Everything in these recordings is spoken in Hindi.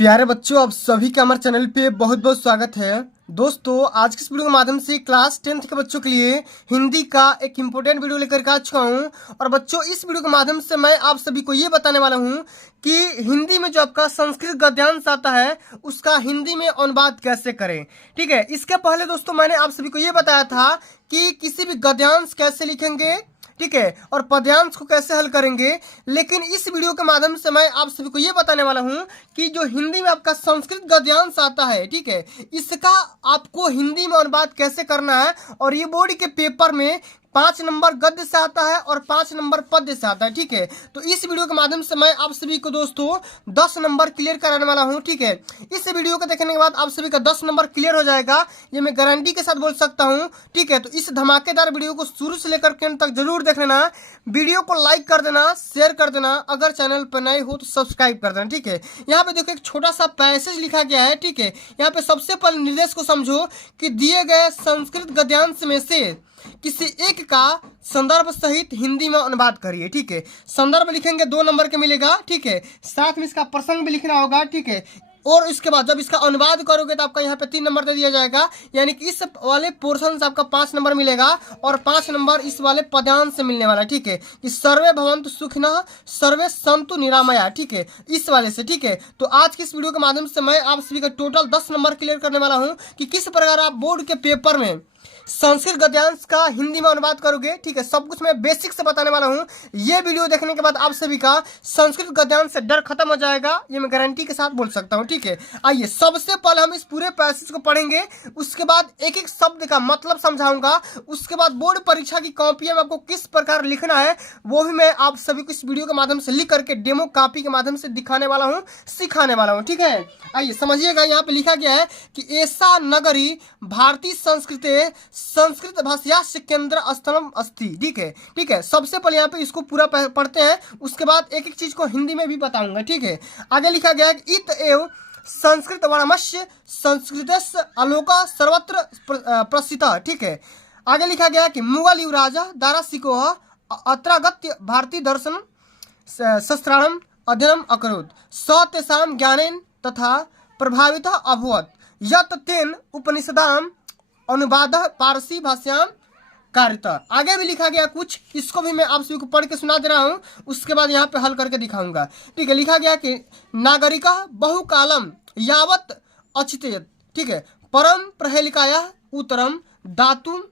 प्यारे बच्चों, आप सभी का हमारे चैनल पे बहुत बहुत स्वागत है। दोस्तों, आज की इस वीडियो के माध्यम से क्लास 10th के बच्चों के लिए हिंदी का एक इम्पोर्टेंट वीडियो लेकर के आ चुका हूँ। और बच्चों, इस वीडियो के माध्यम से मैं आप सभी को ये बताने वाला हूँ कि हिंदी में जो आपका संस्कृत गद्यांश आता है उसका हिंदी में अनुवाद कैसे करें। ठीक है, इसके पहले दोस्तों मैंने आप सभी को ये बताया था कि किसी भी गद्यांश कैसे लिखेंगे, ठीक है, और पद्यांश को कैसे हल करेंगे। लेकिन इस वीडियो के माध्यम से मैं आप सभी को ये बताने वाला हूं कि जो हिंदी में आपका संस्कृत गद्यांश आता है, ठीक है, इसका आपको हिंदी में अनुवाद कैसे करना है। और ये बोर्ड के पेपर में 5 नंबर गद्य से आता है और 5 नंबर पद्य से आता है। ठीक है, तो इस वीडियो के माध्यम से मैं आप सभी को दोस्तों 10 नंबर क्लियर कराने वाला हूं। ठीक है, इस वीडियो को देखने के बाद आप सभी का 10 नंबर क्लियर हो जाएगा, ये मैं गारंटी के साथ बोल सकता हूं। ठीक है, तो इस धमाकेदार वीडियो को शुरू से लेकर के अंत तक जरूर देख लेना। वीडियो को लाइक कर देना, शेयर कर देना, अगर चैनल पर नए हो तो सब्सक्राइब कर देना। ठीक है, यहाँ पे देखो एक छोटा सा पैसेज लिखा गया है। ठीक है, यहाँ पे सबसे पहले निर्देश को समझो कि दिए गए संस्कृत गद्यांश में से किसी एक का संदर्भ सहित हिंदी में अनुवाद करिए। ठीक है, संदर्भ लिखेंगे 2 नंबर के मिलेगा। ठीक है, साथ में इसका प्रसंग भी लिखना होगा। ठीक है, और इसके बाद जब इसका अनुवाद करोगे तो आपका यहाँ पे 3 नंबर दे दिया जाएगा, यानी कि इस वाले पोर्शन से आपका 5 नंबर मिलेगा और 5 नंबर इस वाले पद्यांश से मिलने वाला। ठीक है, कि सर्वे भवन्तु सुखिनः सर्वे सन्तु निरामया। ठीक है, इस वाले से। ठीक है, तो आज की इस वीडियो के माध्यम से मैं आप सभी का टोटल 10 नंबर क्लियर करने वाला हूँ कि किस प्रकार आप बोर्ड के पेपर में संस्कृत गद्यांश का हिंदी में अनुवाद करोगे। ठीक है, सब कुछ मैं बेसिक से बताने वाला हूँ। ये वीडियो देखने के बाद आप सभी का संस्कृत गद्यांश से डर खत्म हो जाएगा, ये मैं गारंटी के साथ बोल सकता हूँ। ठीक है, आइए सबसे पहले हम इस पूरे पैसेज को पढ़ेंगे, उसके बाद एक एक शब्द का मतलब समझाऊंगा, उसके बाद बोर्ड परीक्षा की कॉपियां में आपको किस प्रकार लिखना है वो भी मैं आप सभी को इस वीडियो के माध्यम से लिख करके डेमो कॉपी के माध्यम से दिखाने वाला हूँ, सिखाने वाला हूँ। ठीक है, आइए समझिएगा। यहाँ पे लिखा गया है कि ऐसा नगरी भारतीय संस्कृत भाषा केंद्र स्थलम अस्ति। ठीक है, ठीक है, सबसे पहले यहाँ पे इसको पूरा पढ़ते हैं, उसके बाद एक एक चीज को हिंदी में भी बताऊंगा। ठीक है, आगे लिखा गया है इत एव संस्कृत वर्णमस्य संस्कृतस्य आलोका सर्वत्र प्रसिद्ध। ठीक है, आगे लिखा गया है कि मुगल युवराज दारासिकोह अत्रागत्य भारतीय दर्शन शस्त्राणम अध्ययनम अकरोत् स तेषां ज्ञानेन तथा प्रभावितः अभवत् यत् तेन उपनिषदां अनुवाद पारसी भाषायां कार्यता। आगे भी लिखा गया कुछ, इसको भी मैं आप सभी को पढ़ के सुना दे रहा हूँ, उसके बाद यहाँ पे हल करके दिखाऊंगा। ठीक है, लिखा गया कि नागरिका बहुकालम यावत् अचितयत्। ठीक है, परम प्रहेलिकाया उत्तरम दातुम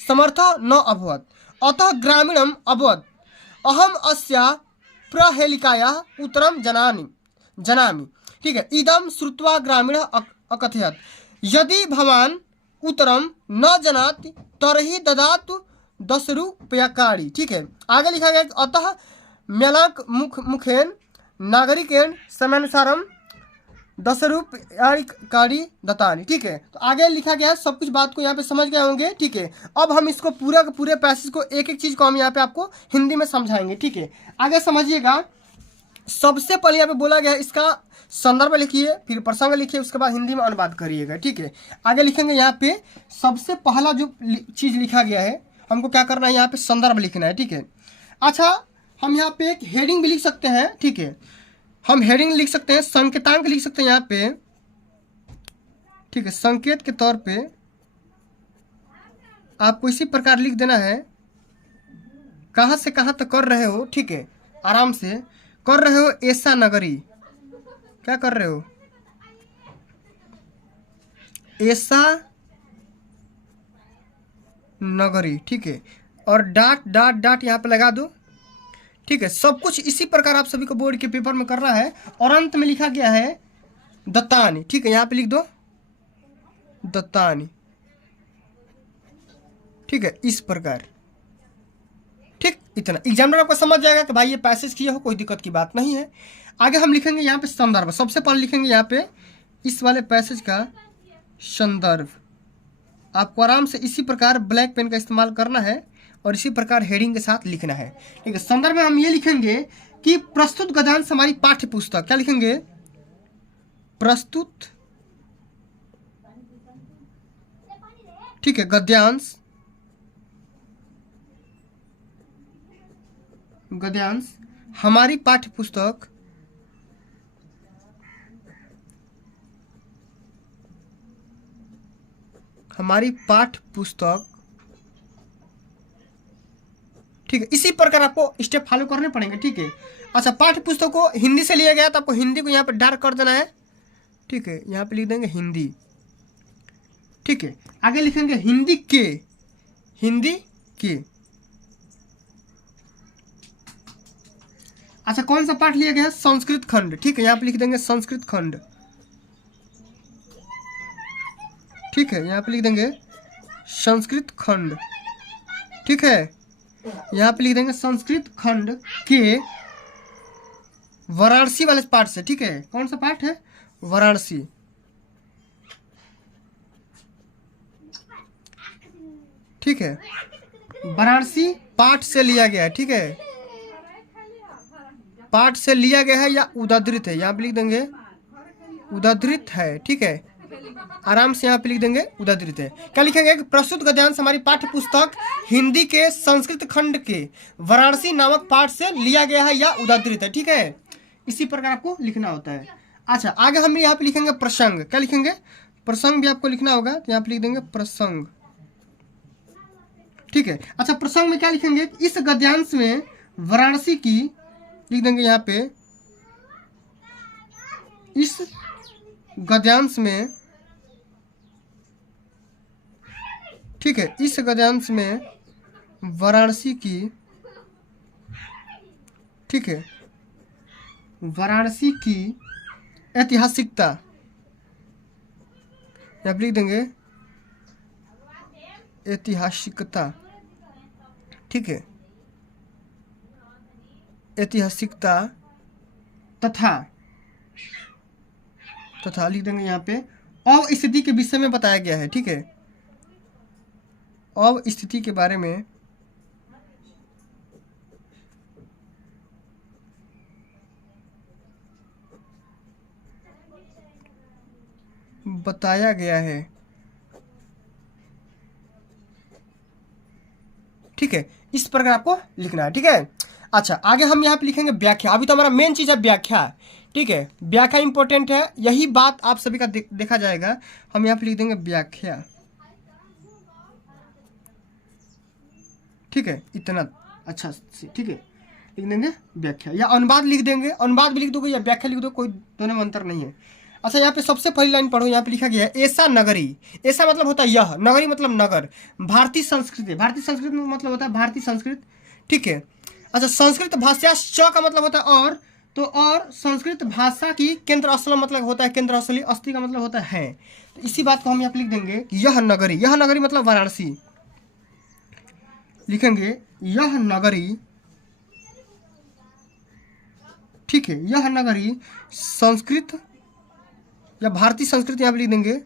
समर्थ न अभवत् अतः ग्रामीणम अभवत् अहम अस्या प्रहेलिकाया उत्तरम जनामि। ठीक है, इदम श्रुत्वा ग्रामीण अकथयत् यदि भवान उत्तरम न जानाति तर्हि ददातु 10 रूप्यकाणि। ठीक है, आगे लिखा गया अतः म्यालाक मुखेन नागरिकेन समयानुसारम 10 रूप्यकाणि दत्तानि। ठीक है, तो आगे लिखा गया है, सब कुछ बात को यहाँ पे समझ गए होंगे। ठीक है, अब हम इसको पूरा के पूरे पैसेज को एक एक चीज को हम यहाँ पे आपको हिंदी में समझाएंगे। ठीक है, आगे समझिएगा। सबसे पहले यहाँ पे बोला गया है इसका संदर्भ लिखिए, फिर प्रसंग लिखिए, उसके बाद हिंदी में अनुवाद करिएगा। ठीक है, आगे लिखेंगे यहाँ पे सबसे पहला जो चीज लिखा गया है, हमको क्या करना है, यहाँ पे संदर्भ लिखना है। ठीक है, अच्छा, हम यहाँ पे एक हेडिंग भी लिख सकते हैं। ठीक है, हम हेडिंग लिख सकते हैं, संकेतांक लिख सकते हैं यहाँ पे। ठीक है, संकेत के तौर पे आपको इसी प्रकार लिख देना है, कहाँ से कहाँ तक कर रहे हो। ठीक है, आराम से कर रहे हो। ऐसा नगरी, क्या कर रहे हो, ऐसा नगरी। ठीक है, और डाट डाट डाट यहाँ पे लगा दो। ठीक है, सब कुछ इसी प्रकार आप सभी को बोर्ड के पेपर में करना है। और अंत में लिखा गया है दत्तानी। ठीक है, यहाँ पे लिख दो दत्तानी। ठीक है, इस प्रकार। ठीक, इतना एग्जामिनर आपको समझ जाएगा कि भाई ये पैसेज किया हो, कोई दिक्कत की बात नहीं है। आगे हम लिखेंगे यहाँ पे संदर्भ। सबसे पहले लिखेंगे यहाँ पे इस वाले पैसेज का संदर्भ। आपको आराम से इसी प्रकार ब्लैक पेन का इस्तेमाल करना है और इसी प्रकार हेडिंग के साथ लिखना है। ठीक है, संदर्भ में हम ये लिखेंगे कि प्रस्तुत गद्यांश हमारी पाठ्य पुस्तक, क्या लिखेंगे, प्रस्तुत, ठीक है, गद्यांश हमारी पाठ्य पुस्तक हमारी पाठ्य पुस्तक, ठीक है। इसी प्रकार आपको स्टेप फॉलो करने पड़ेंगे, ठीक है। अच्छा, पाठ्य पुस्तक को हिंदी से लिया गया तो आपको हिंदी को यहाँ पे डार्क कर देना है, ठीक है। यहाँ पे लिख देंगे हिंदी, ठीक है। आगे लिखेंगे हिंदी के, हिंदी के। अच्छा, कौन सा पाठ लिया गया है? संस्कृत खंड, ठीक है। यहाँ पे लिख देंगे संस्कृत खंड, ठीक है। यहाँ पे लिख देंगे संस्कृत खंड, ठीक है। यहाँ पे लिख देंगे संस्कृत खंड के वाराणसी वाले पाठ से, ठीक है। कौन सा पाठ है? वाराणसी, ठीक है। वाराणसी पाठ से लिया गया है, ठीक है। पाठ से लिया गया है या उद्धृत है, यहाँ पे लिख देंगे उद्धृत है, ठीक है। आराम से यहाँ पे लिख देंगे उद्धृत है। क्या लिखेंगे कि प्रस्तुत गद्यांश हमारी पाठ्य पुस्तक हिंदी के संस्कृत खंड के वाराणसी नामक पाठ से लिया गया है या उद्धृत है, ठीक है। इसी प्रकार आपको लिखना होता है। अच्छा, आगे हम यहाँ पे लिखेंगे प्रसंग। क्या लिखेंगे? प्रसंग भी आपको लिखना होगा, तो यहाँ पे लिख देंगे प्रसंग, ठीक है। अच्छा, प्रसंग में क्या लिखेंगे? इस गद्यांश में वाराणसी की, लिख देंगे यहाँ पे, इस गद्यांश में, ठीक है, इस गद्यांश में वाराणसी की, ठीक है, वाराणसी की ऐतिहासिकता, यहाँ लिख देंगे ऐतिहासिकता, ठीक है, ऐतिहासिकता तथा लिख देंगे यहाँ पे अवस्थिति के विषय में बताया गया है, ठीक है। अवस्थिति के बारे में बताया गया है, ठीक है। इस प्रकार आपको लिखना है, ठीक है। अच्छा, आगे हम यहाँ पे लिखेंगे व्याख्या। अभी तो हमारा मेन चीज है व्याख्या, ठीक है। व्याख्या इंपॉर्टेंट है, यही बात आप सभी का देखा जाएगा। हम यहाँ पे लिख देंगे व्याख्या, ठीक है, इतना अच्छा से, ठीक है, लिख देंगे व्याख्या या अनुवाद लिख देंगे। अनुवाद भी लिख दोगे या व्याख्या लिख दो, कोई दोनों में अंतर नहीं है। अच्छा, यहाँ पे सबसे पहली लाइन पढ़ो। यहाँ पे लिखा गया है ऐसा नगरी। ऐसा मतलब होता है यह, नगरी मतलब नगर। भारतीय संस्कृति, भारतीय संस्कृति मतलब होता है भारतीय संस्कृत, ठीक है। अच्छा, संस्कृत भाषा, च का मतलब होता है और, तो और संस्कृत भाषा की केंद्र स्थल मतलब होता है केंद्र स्थली, अस्थि का मतलब होता है। तो इसी बात को हम यहाँ पे लिख देंगे कि यह नगरी, यह नगरी मतलब वाराणसी, लिखेंगे यह नगरी, ठीक है, यह नगरी संस्कृत या भारतीय संस्कृति यहाँ पे लिख देंगे,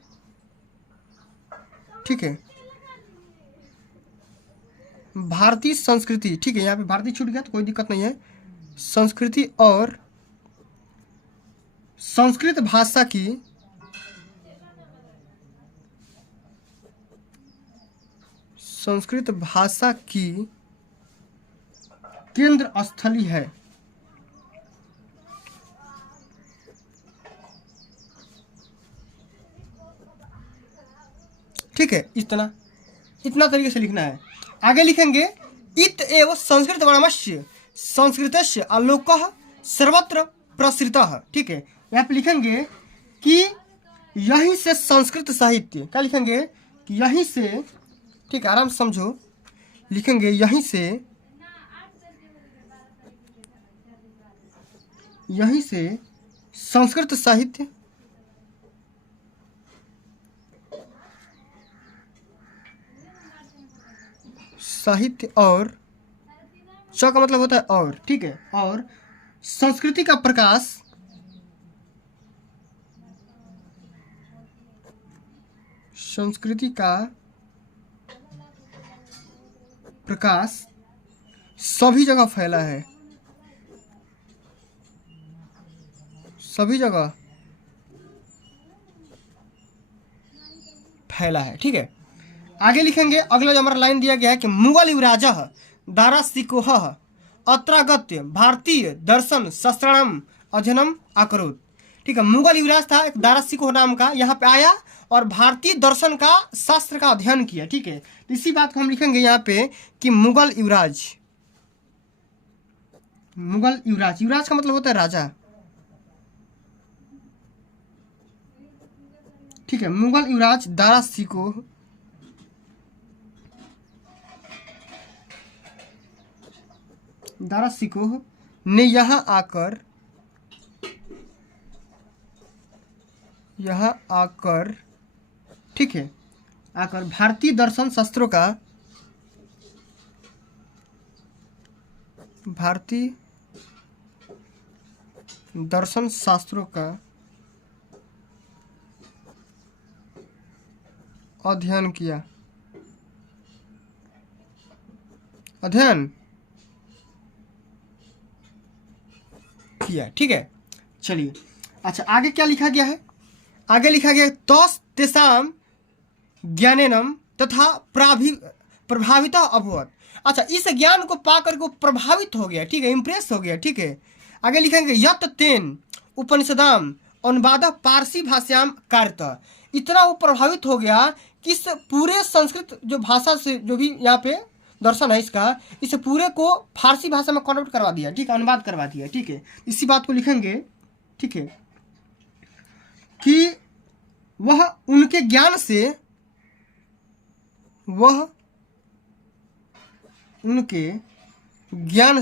ठीक है, भारतीय संस्कृति, ठीक है। यहाँ पे भारतीय छूट गया तो कोई दिक्कत नहीं है। संस्कृति और संस्कृत भाषा की केंद्र स्थली है, ठीक है। इतना तरीके से लिखना है। आगे लिखेंगे इत एव संस्कृत वर्णमस्य संस्कृतस्य आलोकः सर्वत्र प्रसृतः, ठीक है। यहाँ पे लिखेंगे कि यहीं से संस्कृत साहित्य, क्या लिखेंगे कि यहीं से, ठीक है, आराम से समझो, लिखेंगे यहीं से संस्कृत साहित्य और, च का मतलब होता है और, ठीक है, और संस्कृति का प्रकाश सभी जगह फैला है, सभी जगह फैला है, ठीक है। आगे लिखेंगे, अगला जो हमारा लाइन दिया गया है कि मुगल युवराज दाराशिकोह अत्रागत्य भारतीय दर्शन शास्त्राणाम अध्ययनम अकरोत्, ठीक है। मुगल युवराज था एक दारा शिकोह नाम का, यहाँ पे आया और भारतीय दर्शन का शास्त्र का अध्ययन किया। ठीक है, तो इसी बात को हम लिखेंगे यहाँ पे कि मुगल युवराज। मुगल युवराज, युवराज का मतलब होता है राजा। ठीक है, मुगल युवराज दारा शिकोह ने यहाँ आकर ठीक है, आकर भारतीय दर्शन शास्त्रों का अध्ययन किया। ठीक है, चलिए। अच्छा, आगे क्या लिखा गया है? आगे लिखा गया तस् तेषां ज्ञानेनम तथा प्रभाविता अभवत। अच्छा, इस ज्ञान को पाकर को प्रभावित हो गया। ठीक है, इंप्रेस हो गया। ठीक है, आगे लिखेंगे यत तेन उपनिषदाम अनुवाद पारसी भाषायाम कार्यत। इतना वो प्रभावित हो गया कि इस पूरे संस्कृत जो भाषा से जो भी यहाँ पे दर्शन है इसका, इस पूरे को फारसी भाषा में कन्वर्ट करवा दिया। ठीक है, अनुवाद करवा दिया। ठीक है, इसी बात को लिखेंगे। ठीक है, कि वह उनके ज्ञान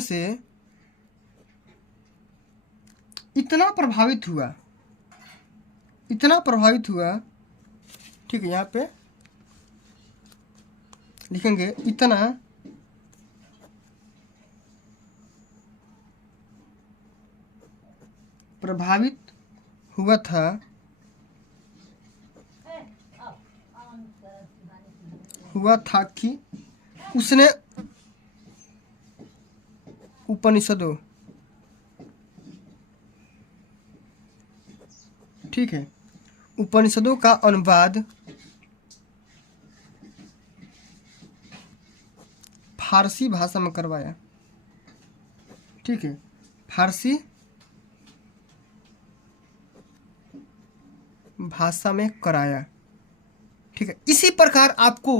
से इतना प्रभावित हुआ। ठीक है, यहाँ पे लिखेंगे इतना प्रभावित हुआ था कि उसने उपनिषदों, ठीक है, उपनिषदों का अनुवाद फारसी भाषा में करवाया। ठीक है, फारसी भाषा में कराया। ठीक है, इसी प्रकार आपको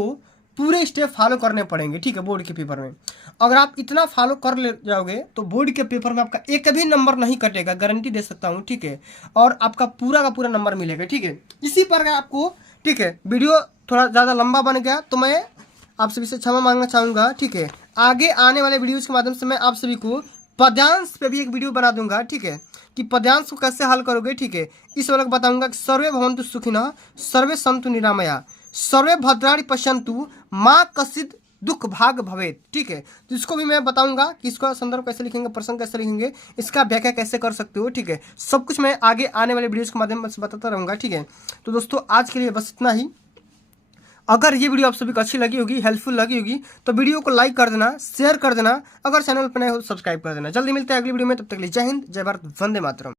पूरे स्टेप फॉलो करने पड़ेंगे। ठीक है, बोर्ड के पेपर में अगर आप इतना फॉलो कर ले जाओगे तो बोर्ड के पेपर में आपका एक भी नंबर नहीं कटेगा, गारंटी दे सकता हूँ। ठीक है, और आपका पूरा का पूरा नंबर मिलेगा। ठीक है, इसी प्रकार आपको, ठीक है, वीडियो थोड़ा ज़्यादा लंबा बन गया तो मैं आप सभी से क्षमा मांगना चाहूँगा। ठीक है, आगे आने वाले वीडियोज़ के माध्यम से मैं आप सभी को पद्यांश पे भी एक वीडियो बना दूंगा। ठीक है, कि पद्यांश को कैसे हल करोगे। ठीक है, इस वाला बताऊंगा कि सर्वे भवन्तु सुखिनः सर्वे सन्तु निरामया सर्वे भद्राणि पश्यन्तु माँ कश्चित् दुख भाग भवेत्। ठीक है, तो इसको भी मैं बताऊंगा कि इसका संदर्भ कैसे लिखेंगे, प्रसंग कैसे लिखेंगे, इसका व्याख्या कैसे कर सकते हो। ठीक है, सब कुछ मैं आगे आने वाले वीडियोज़ के माध्यम से बताता रहूँगा। ठीक है, तो दोस्तों आज के लिए बस इतना ही। अगर ये वीडियो आप सभी को अच्छी लगी होगी, हेल्पफुल लगी होगी, तो वीडियो को लाइक कर देना, शेयर कर देना, अगर चैनल पर नए हो तो सब्सक्राइब कर देना। जल्दी मिलते हैं अगली वीडियो में, तब तक के लिए जय हिंद, जय भारत, वंदे मातरम।